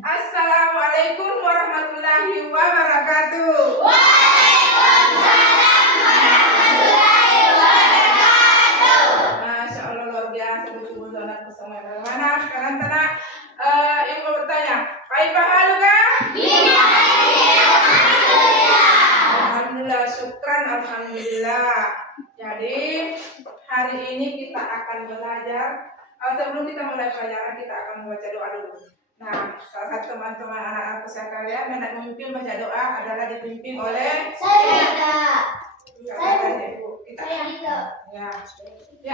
Assalamualaikum warahmatullahi wabarakatuh. Waalaikumsalam warahmatullahi wabarakatuh. Masya Allah, luar biasa betul-betul anakku semua. Bagaimana sekarang tanah? Ibu mau bertanya, kaifah haluka? Alhamdulillah, syukran, alhamdulillah. Jadi hari ini kita akan belajar. Sebelum kita mulai pelajaran, kita akan membaca doa dulu. Nah, salah satu teman-teman anak-anakku sekalian yang memimpin baca doa adalah dipimpin oleh Saya kita. Ya,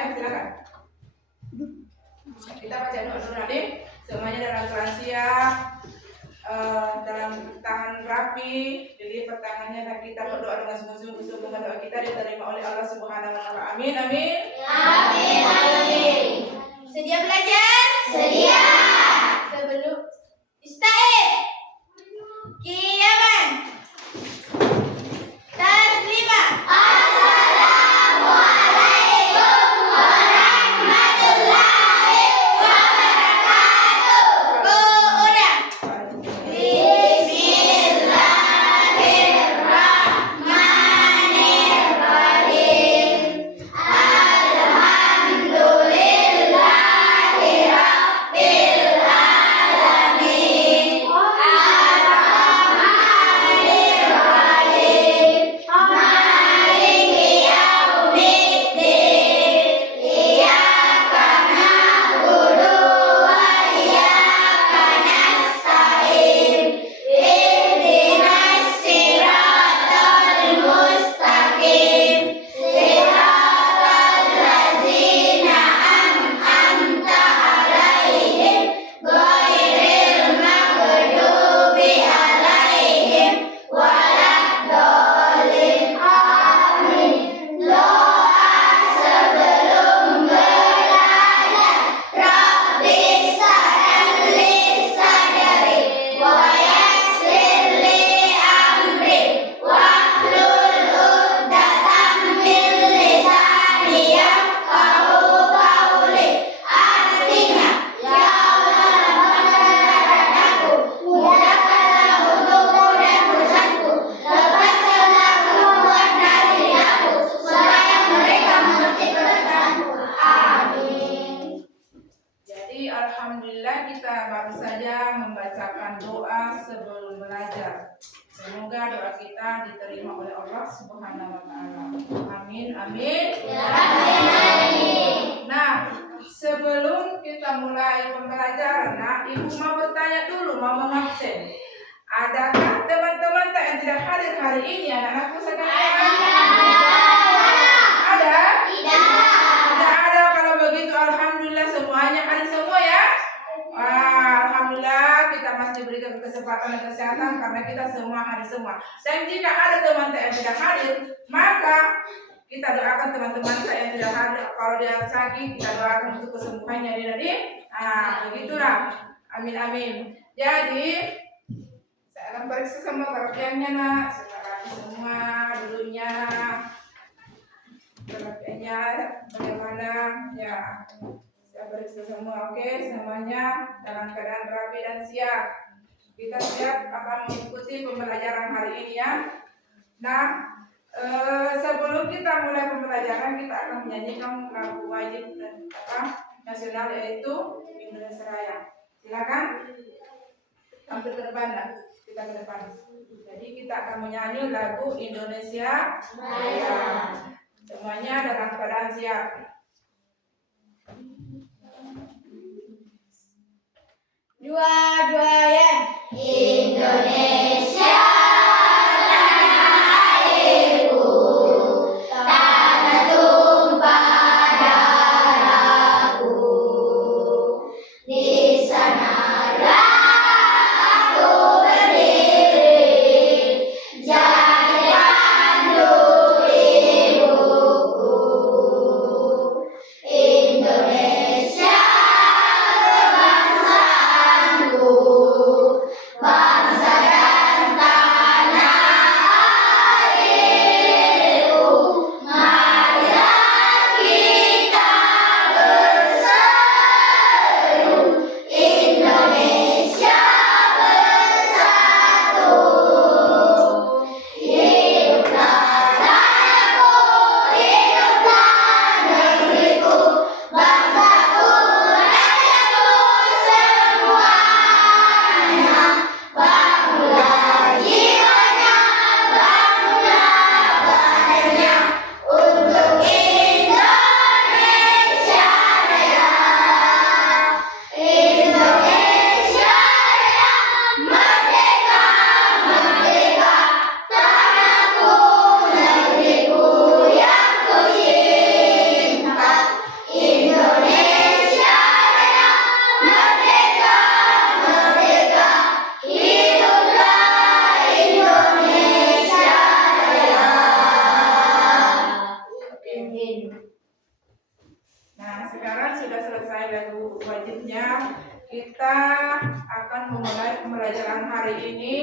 silakan. Kita baca doa dulu nanti. Semuanya dalam keadaan siap, dalam tangan rapi. Jadi pertangannya dan kita berdoa dengan sungguh-sungguh. Semoga doa kita diterima oleh Allah Subhanahu Wa Taala. Amin, amin. Amin, amin. Sedia belajar? Sedia. Sebelum Ista'id, Kiyaman, Taslimah. Assalamualaikum warahmatullahi wabarakatuh. Quran. Bismillahirrahmanirrahim. Alhamdulillahirabbil alamin. Ar-Rahmanir-Rahim. Maliki yaumiddin. Iyyaka na'budu wa iyyaka nasta'in. Ihdinas siratal mustaqim. Siratal ladzina an'amta 'alaihim ghairil maghdubi 'alaihim waladdallin. Amin. Doa sebelum belajar. Rabbi shrah li sadri wa yassir li amri wahlul 'uqdatam min lisani yafqahu qawli. Artinya, ya Allah, lapangkanlah dadaku, mudahkanlah untukku dan urusanku, lepaskanlah kemampuan dari aku, supaya mereka mengerti perkataanku. Amin. Jadi alhamdulillah kita baru saja membacakan doa sebelum belajar. Semoga doa kita diterima oleh Allah Subhanahu Wa Taala. Amin, amin. Nah, sebelum kita mulai pembelajaran, Ibu mau bertanya dulu, mau mengabsen. Adakah teman-teman yang tidak hadir hari ini, anak-anakku sekalian? Ada? Tidak ada. Kalau begitu alhamdulillah semuanya hadir semua ya. Wah, alhamdulillah kita masih diberikan kesempatan dan kesehatan karena kita semua hadir semua. Dan jika ada teman yang tidak hadir, maka kita doakan teman-teman yang tidak hadir. Kalau dia sakit, kita doakan untuk kesembuhannya jadi. Begitulah. Amin, amin. Jadi saya akan periksa semua kerapiannya nak. Sekarang semua dulunya. Kerapiannya bagaimana ya. Saya periksa semua, oke, semuanya dalam keadaan rapi dan siap. Kita siap akan mengikuti pembelajaran hari ini ya. Nah, sebelum kita mulai pembelajaran, kita akan menyanyikan lagu wajib nasional yaitu Indonesia Raya. Silakan tampil ke depan lah. Kita ke depan. Jadi kita akan menyanyi lagu Indonesia Raya. Semuanya dalam keadaan siap. Dua-duanya. Indonesia tanah airku, tanah tumpah darahku. Di sanalah aku berdiri, jadi pandu ibuku. Indonesia kebangsaanku, bangsa dan pembelajaran hari ini.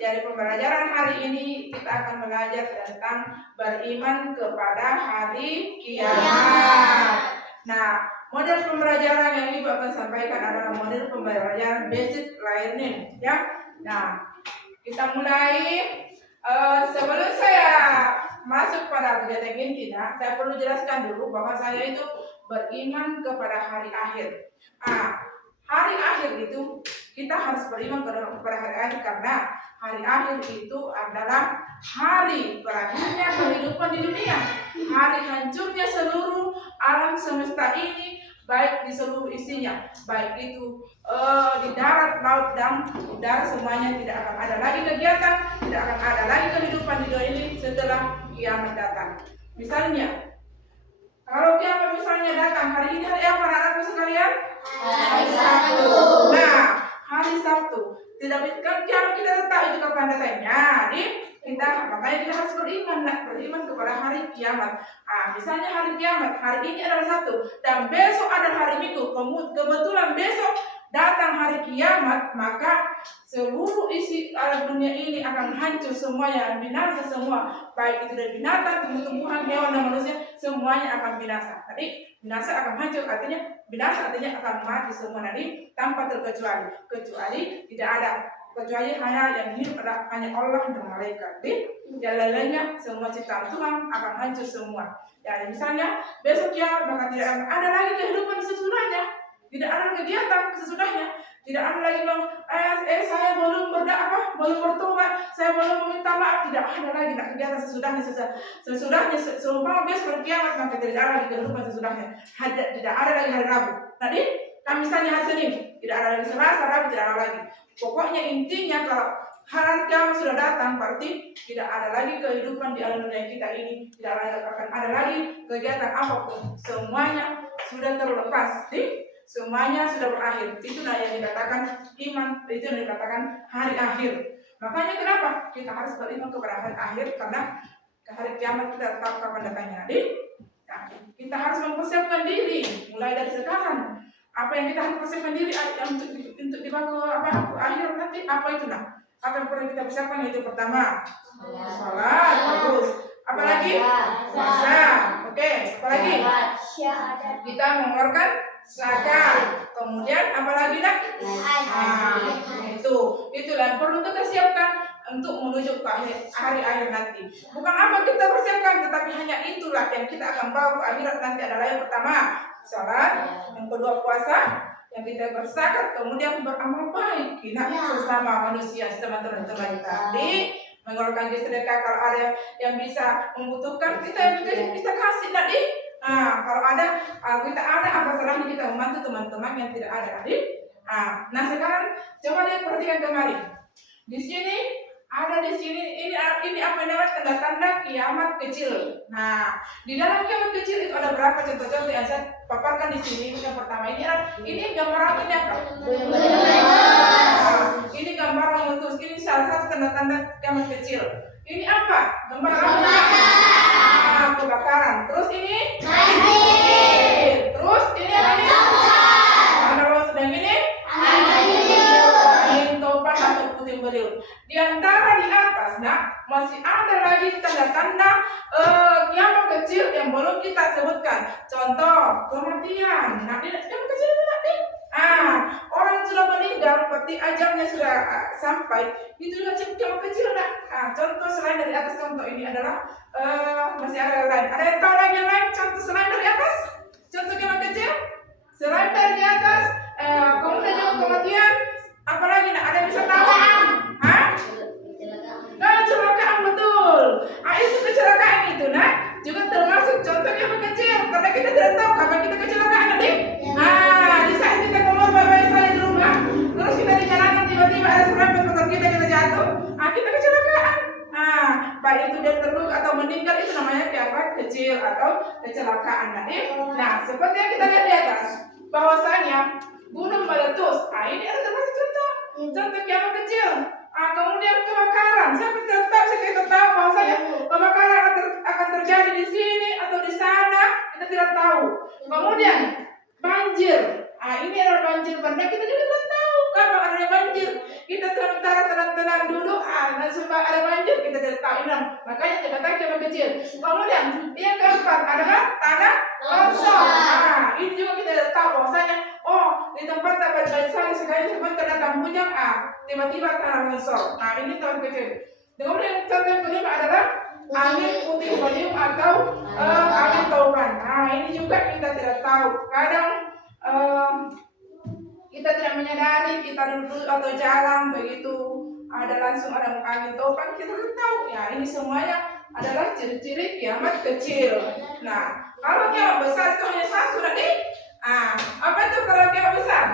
Dari pembelajaran hari ini kita akan belajar tentang beriman kepada hari kiamat. Nah, model pembelajaran yang Ibu akan sampaikan adalah model pembelajaran basic learning, ya. Nah, kita mulai. Sebelum saya masuk pada kegiatan intinya, saya perlu jelaskan dulu bahwa saya itu beriman kepada hari akhir. Hari akhir itu kita harus beriman kepada hari akhir karena hari akhir itu adalah hari berakhirnya kehidupan di dunia, hari hancurnya seluruh alam semesta ini, baik di seluruh isinya, baik itu di darat, laut, dan udara, semuanya tidak akan ada lagi kegiatan, tidak akan ada lagi kehidupan di dunia ini setelah kiamat datang. Misalnya, kalau kiamat misalnya datang hari ini, hari apa anak-anakku sekalian? Hari Sabtu. Nah, hari Sabtu. Tidak kan kiamat kita tahu itu kapan datangnya. Jadi makanya kita harus beriman kepada hari kiamat. Misalnya hari kiamat, hari ini adalah Sabtu dan besok adalah hari Minggu. Kebetulan besok datang hari kiamat, maka seluruh isi alam dunia ini akan hancur semuanya, binasa semua, baik itu dari binatang, tumbuh-tumbuhan, hewan dan manusia, semuanya akan binasa. Tadi binasa akan hancur, artinya binasa artinya akan mati semua nanti tanpa kecuali tidak ada, kecuali hanya yang hidup adalah hanya Allah dan malaikat. Yang lainnya semua ciptaan Tuhan akan hancur semua. Jadi misalnya besok kiamat, maka tidak akan ada lagi kehidupan sesudahnya. Tidak ada kegiatan sesudahnya, tidak ada lagi saya belum berdakwah, belum bertobat, saya belum meminta maaf, tidak ada lagi kegiatan sesudahnya. Seumpama besok kiamat, maka tidak ada lagi kehidupan sesudahnya. Tidak ada lagi hari Rabu. Tadi misalnya hari Senin, tidak ada lagi Selasa, Rabu tidak ada lagi. Pokoknya intinya kalau hari kiamat sudah datang, berarti tidak ada lagi kehidupan di alam dunia kita ini, tidak akan ada lagi kegiatan apapun. Semuanya sudah terlepas. Semuanya sudah berakhir. Itulah yang dikatakan iman, itu yang dikatakan hari akhir. Makanya kenapa kita harus beriman kepada hari akhir? Karena hari kiamat kita tahu kapan datangnya. Kita harus mempersiapkan diri mulai dari sekarang. Apa yang kita harus persiapkan diri untuk dibawa ke akhir nanti? Apa itu Apa yang perlu kita persiapkan? Itu pertama, salat, bagus. Apalagi? Puasa. Oke, apalagi? Kita mengeluarkan zakat. Kemudian apalagi itulah yang perlu kita siapkan untuk menuju ke hari akhir nanti. Bukan apa kita persiapkan, tetapi hanya itulah yang kita akan bawa ke akhirat nanti. Adalah yang pertama salat, yang kedua puasa, yang kita berzakat, kemudian beramal baik sesama manusia, sesama teman-teman tadi, mengeluarkan sedekah. Kalau ada yang bisa membutuhkan, kita kasih tadi. Kalau ada kita ada, apa salahnya kita membantu teman-teman yang tidak ada tadi. Nah sekarang coba lihat, perhatikan kemari. Di sini ini apa namanya, tanda-tanda kiamat kecil. Nah, di dalam kiamat kecil itu ada berapa contoh-contoh yang saya paparkan di sini. Yang pertama ini gambaran ini apa? Ini gambaran mutus. Ini salah satu tanda-tanda kiamat kecil. Ini apa? Gambaran apa? Kebakaran. Terus ini? Terus ini apa ini? Kalau sedang ini? Angin topan atau puting beliung. Di antara di atas, masih ada lagi tanda-tanda kiamat kecil yang belum kita sebutkan. Contoh, kematian. Kiamat kecil itu orang sudah meninggal, berarti ajalnya sudah sampai. Itu juga kiamat kecil. Contoh selain dari atas, contoh ini adalah masih ada yang lain. Ada yang tahu lagi yang lain? Contoh selain dari atas, contoh kiamat kecil. Selain dari atas, kemudian juga kematian. Apalagi ada yang bisa tahu? Kecelakaan, betul. Itu kecelakaan itu juga termasuk contoh yang kecil, karena kita tidak tahu kapan kita kecelakaan nanti. Di saat kita keluar baik-baik saja di rumah, terus kita di jalanan tiba-tiba ada serempet motor kita jatuh, kita kecelakaan. Baik itu dia terluka atau meninggal, itu namanya kiamat kecil atau kecelakaan nanti. Nah, seperti yang kita lihat di atas, bahwasanya gunung meletus. Ini ada termasuk contoh kiamat kecil. Kemudian kebakaran. Siapa kita tahu bahwasanya kebakaran akan terjadi di sini atau di sana, kita tidak tahu. Kemudian banjir. Ini adalah banjir bandang, kita juga tidak tahu kapan adanya banjir. Kita langsung ada banjir, kita tidak tahu ini. Makanya dikatakan kiamat kecil. Kemudian yang keempat adalah tanah longsor. Nah, ini juga kita tidak tahu bahwasanya di tempat baik-baik saja sekali tempat terdatang hujan, tiba-tiba tanah longsor. Nah, ini tahun kecil. Kemudian contoh yang kelima adalah angin puting beliung atau angin topan. Nah, ini juga kita tidak tahu. Kadang kita tidak menyadari, kita duduk atau jalan begitu ada langsung ada angin topan, kita tidak tahu. Ya, ini semuanya adalah ciri-ciri kiamat kecil. Nah, kalau kiamat besar itu hanya satu tadi. Apa itu kalau kiamat besar?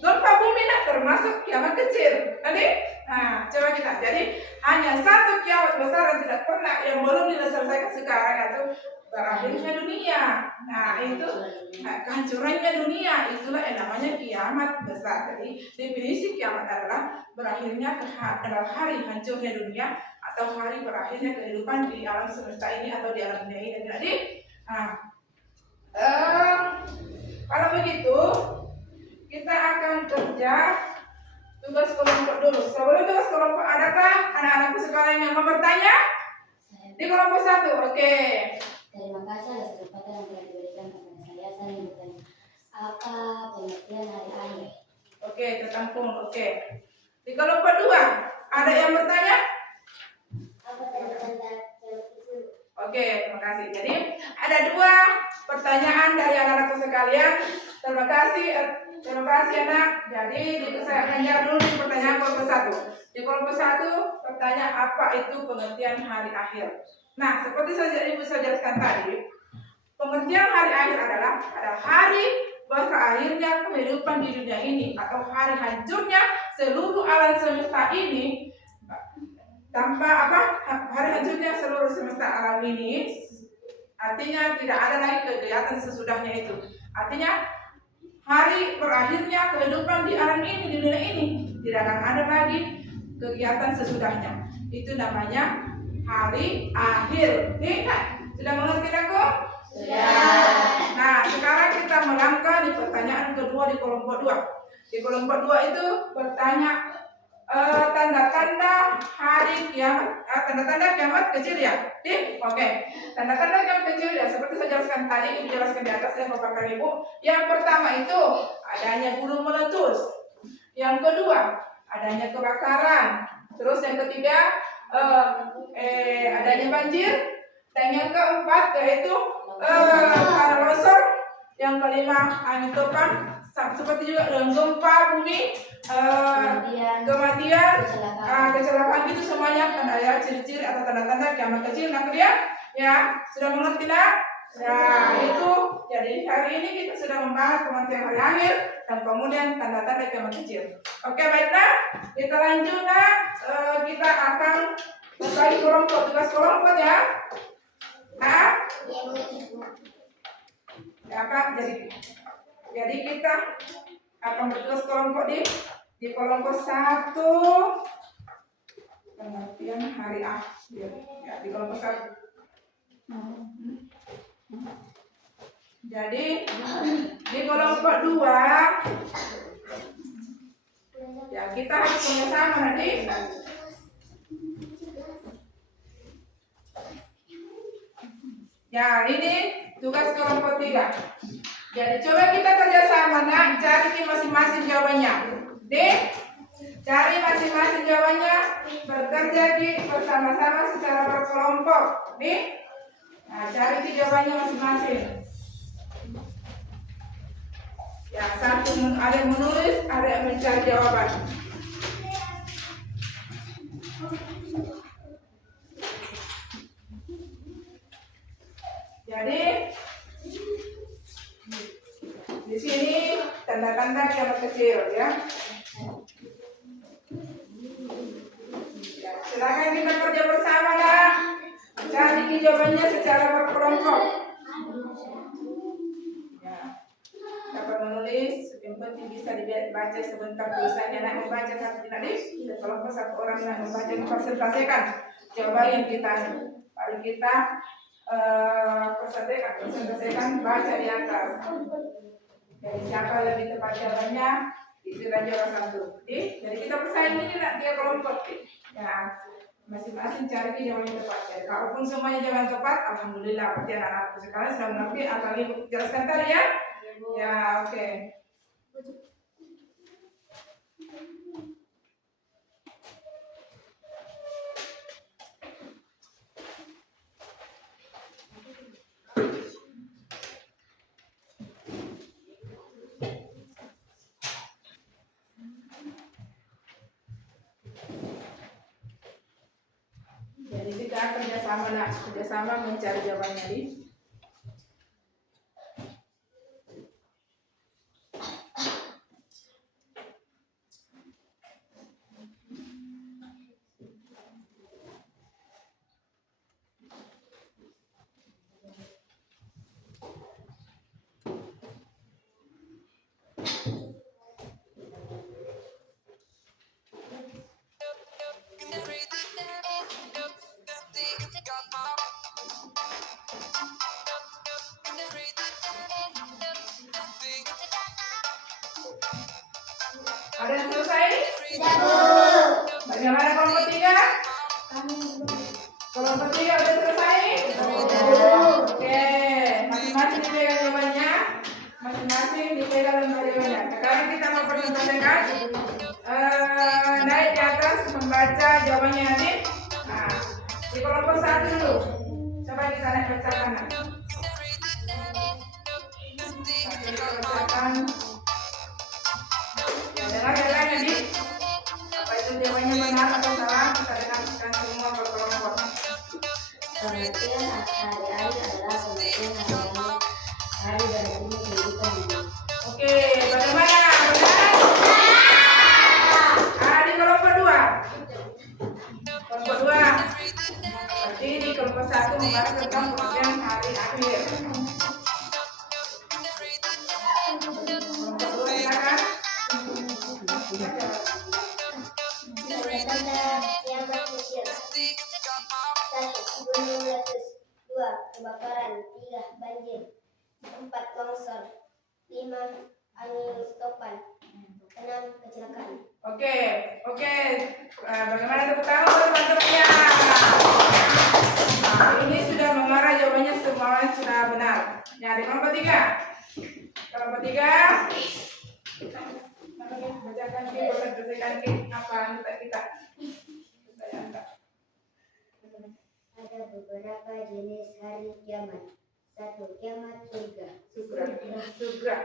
Gempa bumi termasuk kiamat kecil tadi. Nah, coba kita. Jadi hanya satu kiamat besar yang tidak pernah, yang belum diselesaikan sekarang, yaitu berakhirnya dunia. Nah, itu kehancurannya dunia, itulah yang namanya kiamat besar. Jadi definisi kiamat adalah berakhirnya adalah hari hancurnya dunia atau hari berakhirnya kehidupan di alam semesta ini atau di alam dunia ini. Jadi, kalau begitu kita akan kerja tugas kelompok dulu. Sebelum tugas kelompok, adakah anak-anakku sekalian yang mau bertanya? Di kelompok 1, oke. Terima kasih atas kesempatan yang telah diberikan kepada saya. Saya ingin bertanya, apa pengertian hari akhir? Oke, tertampung. Oke. Di kelompok 2, ada yang bertanya? Apa tanda-tanda kiamat kecil? Oke, terima kasih. Jadi ada 2 pertanyaan dari anak-anakku sekalian. Terima kasih anak. Jadi saya akan jawab dulu di pertanyaan kelompok 1. Di kelompok 1 bertanya apa itu pengertian hari akhir. Nah, seperti Ibu saya jelaskan tadi, pengertian hari akhir adalah hari berakhirnya kehidupan di dunia ini atau hari hancurnya seluruh alam semesta ini. Hari hancurnya seluruh semesta alam ini artinya tidak ada lagi kegiatan sesudahnya itu. Artinya hari berakhirnya kehidupan di alam ini, di dunia ini, tidak akan ada lagi kegiatan sesudahnya. Itu namanya hari akhir. Sudah mengerti aku? Sudah. Nah, sekarang kita melangkah di pertanyaan kedua di kelompok 2. Di kelompok 2 itu bertanya tanda-tanda hari kiamat, tanda-tanda kiamat kecil ya. Oke. Tanda-tanda kiamat kecil ya seperti saya jelaskan tadi, dijelaskan di atas ya Bapak Ibu. Yang pertama itu adanya gunung meletus. Yang kedua adanya kebakaran. Terus yang ketiga adanya banjir. Dan yang keempat yaitu tanah longsor. Yang kelima angin topan. Seperti juga dengan gempa bumi, kematian, kecelakaan, itu semuanya tanda ya, ciri-ciri atau tanda-tanda kiamat kecil. Nah, kemudian ya sudah mengerti nak? Nah, itu jadi hari ini kita sudah membahas pengertian hari akhir dan kemudian tanda-tanda kiamat kecil. Oke, baiklah, kita lanjut nak. Kita akan membagi kelompok, tugas kelompok ya. Nah, jadi kita akan bertugas kelompok di kelompok 1 pengertian hari akhir ya, di kelompok 1. Jadi di kelompok 2 ya kita harus bersama nanti. Ya, ini tugas kelompok 3. Jadi coba kita kerjasama nak, cari masing-masing jawabannya. Cari masing-masing jawabannya, bekerja bersama-sama secara berkelompok. Nah, cari jawabannya masing-masing. Ya, satu ada yang menulis, ada yang mencari jawaban. Jadi di sini tanda-tanda kiamat kecil ya. Silakan kita kerja bersama lah. Cari jawabannya secara berkelompok. Ya. Dapat menulis, yang penting bisa dibaca sebentar tulisannya. Nak membaca satu tadi, kelompok 1 orang nak membaca, mempresentasikan jawaban yang kita. Mari kita presentasikan baca di atas. Jadi siapa lebih tepat jawabannya Itu kan juara 1. Jadi kita bersaing ini nak 3 kelompok. Ya, masing-masing cari jawaban yang tepat. Jadi kalaupun semuanya jawaban tepat, alhamdulillah berarti anak-anakku sekarang sudah mengerti apa yang ibu jelaskan tadi ya. Ya, oke. Jadi kita kerjasama mencari jawabannya di. Ada yang selesai? Sudah, Bu. Bagaimana kelompok 3? Kelompok 3 udah selesai? Oke, masing-masing dipegang jawabannya. Masing-masing dipegang lembar jawabannya. Sekarang kita mau presentasikan naik di atas membaca jawabannya nanti. Nah, di kelompok 1 dulu. Coba di sana bacakan. Kita bacakan. Dengar jadi apa itu jawabannya benar atau salah, kita dengarkan semua berkelompok. Pengertian hari-hari adalah pengertian hari berbunyi kehidupan ini. Oke, bagaimana? Benar? Di kelompok 2. Kelompok 2. Berarti di kelompok 1 membahas tentang pengertian hari akhir. Kelompok 2 silakan. Tanda kiamat Mesir. 1. Gunung meletus. 2. Kebakaran. 3. Banjir. 4. Longsor. 5. Angin topan. 6. Kecelakaan. Oke. Bagaimana tepuk tangan buat teman-temannya? Nah, ini sudah mengarah jawabannya semua sudah benar. Ya, di kelompok 3. Kelompok 3. Bacakan ki, bersihkan ki apa kita. Ada beberapa jenis hari kiamat. 1. Kiamat surga. Sugra.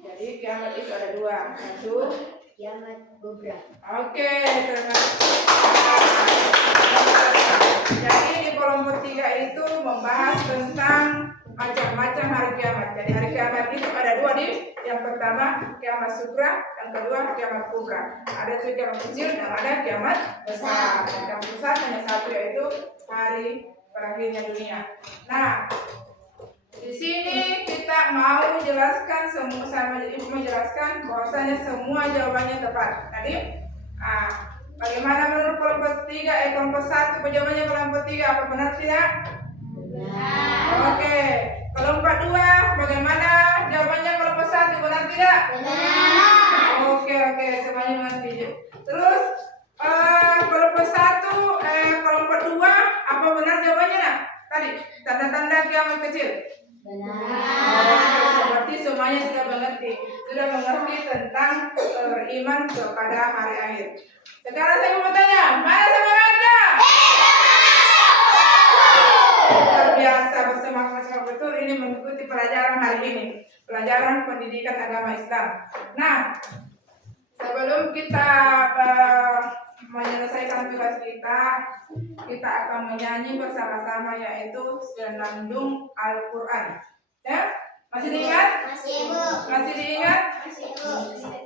Jadi kiamat itu ada 2. 1. Kiamat kubra. Oke, terima kasih. Jadi di kelompok 3 itu membahas tentang macam-macam hari kiamat. Jadi hari kiamat itu ada 2 nih. Yang pertama kiamat sugra, yang kedua kiamat kubra. Ada tuh kiamat kecil dan ada kiamat besar. Dan kiamat besar hanya 1, yaitu hari berakhirnya dunia. Nah, di sini kita mau jelaskan sama ibu menjelaskan bahwasanya semua jawabannya tepat. Tadi, bagaimana menurut kelompok 3? Kelompok 1 jawabannya kelompok 3 apa benar tidak? Benar. Oke. Kelompok 2 bagaimana jawabannya kelompok 1 benar tidak? Benar. Oke, semuanya mengerti. Terus kelompok 1 kelompok 2 apa benar jawabannya nak? Tadi tanda-tanda kiamat kecil. Benar. Berarti semuanya sudah mengerti tentang beriman kepada hari akhir. Sekarang saya mau bertanya, mana semangatnya? Luar biasa, bersemangat betul ini mengikuti pelajaran hari ini, pelajaran pendidikan agama Islam. Nah, sebelum kita menyelesaikan tugas kita akan menyanyi bersama-sama, yaitu senandung Al-Quran. Ya, masih diingat? Masih, Bu. Masih diingat? Masih, Bu. Masih,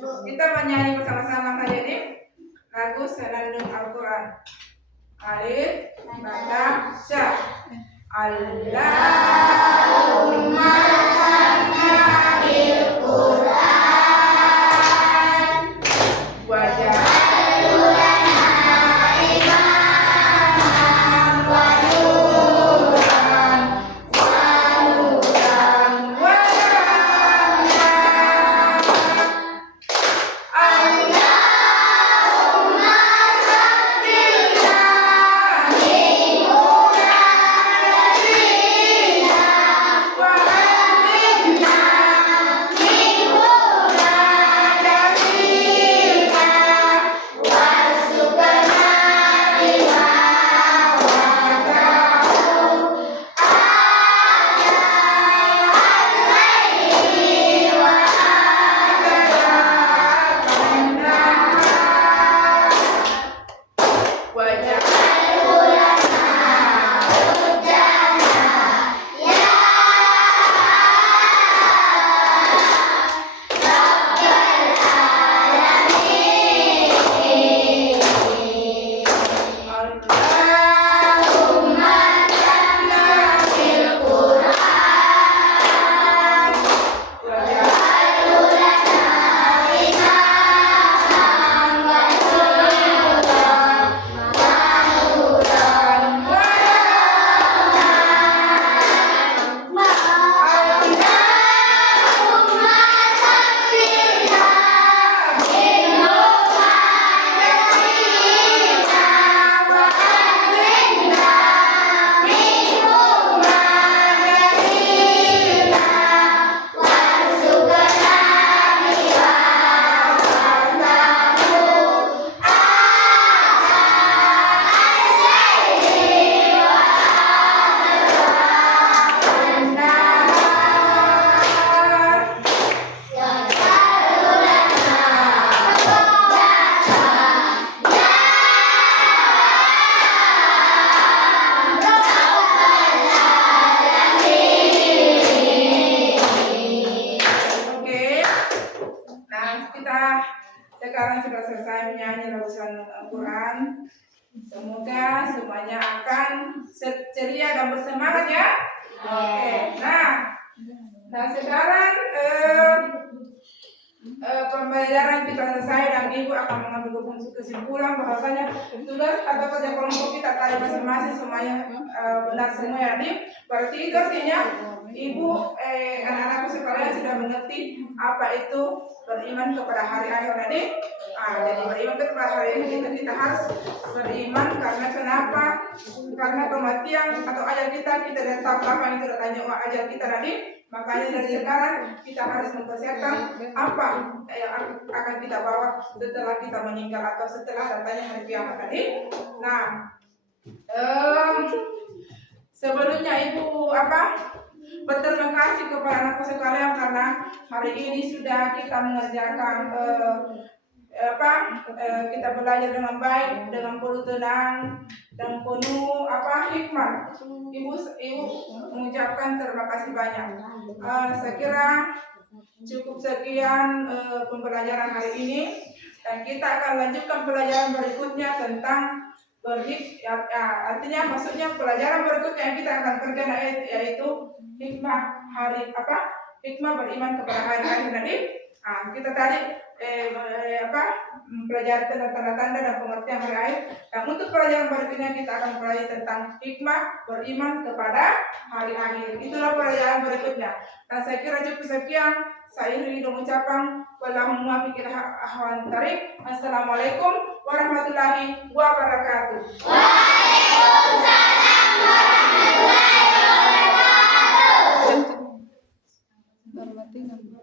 Bu. Kita menyanyi bersama-sama kali ini lagu senandung Al-Quran. Alif, Bata, Sya. Allahumma shalli Quran wajah. sekarang sudah selesai menyanyi lausan Al-Quran. Semoga semuanya akan ceria dan bersemangat ya. Oke. Nah sekarang pembelajaran kita selesai dan Ibu akan mengambil kesimpulan bahwasanya tugas atau kerja kelompok kita tadi masing-masing semuanya benar semua ya. Berarti itu artinya Ibu anak-anakku sekalian sudah mengerti apa itu beriman kepada hari akhir tadi. Jadi beriman kepada hari akhir itu kita harus beriman karena kenapa? Karena kematian atau ajal kita tidak tahu kapan itu datangnya ajal kita tadi. Makanya dari sekarang kita harus mempersiapkan apa yang akan kita bawa setelah kita meninggal atau setelah datangnya hari kiamat tadi. Nah, sebelumnya Ibu berterima kasih kepada anakku sekalian karena hari ini sudah kita mengerjakan kita belajar dengan baik, dengan penuh tenang dan penuh hikmah. Ibu mengucapkan terima kasih banyak. Saya kira cukup sekian pembelajaran hari ini dan kita akan lanjutkan pelajaran berikutnya tentang artinya maksudnya pelajaran berikutnya yang kita akan kerjakan yaitu hikmah hikmah beriman kepada hari akhir tadi. Kita tadi mempelajari tentang tanda-tanda dan pengertian hari akhir. Dan untuk pelajaran berikutnya kita akan mempelajari tentang hikmah beriman kepada hari akhir. Itulah pelajaran berikutnya. Dan saya kira cukup sekian. Saya rindu mengucapkan wallahumma biqil ahwan tarik. Assalamualaikum warahmatullahi wabarakatuh. Waalaikumsalam warahmatullahi wabarakatuh.